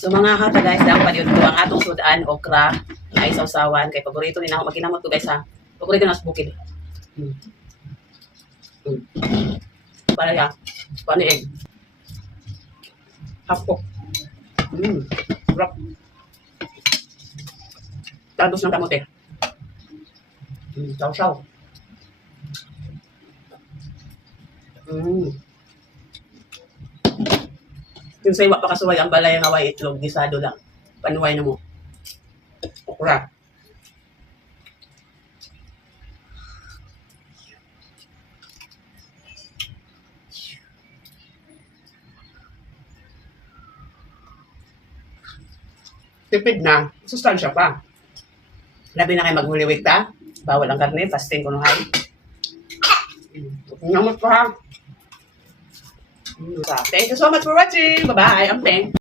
So mga hata guys, dahil pa ko ang atong sudan, okra, na isaw-sawan. Kay paborito din ako maginamot ko guys ha. Paborito na sa bukid. Para ya, paniig. Hapok. Sarap. Talbos ng kamote. Saw-saw. Yung sa iwa pa kasuway, ang balay ng away itlog, gisado lang. Panuway na mo. Okra. Tipid na, sustansya pa. Labi na kayo maghuliwig ta. Bawal ang karne, fasting ko nuhay. Namot ko ha. Thank you so much for watching. Bye-bye. Ampeng.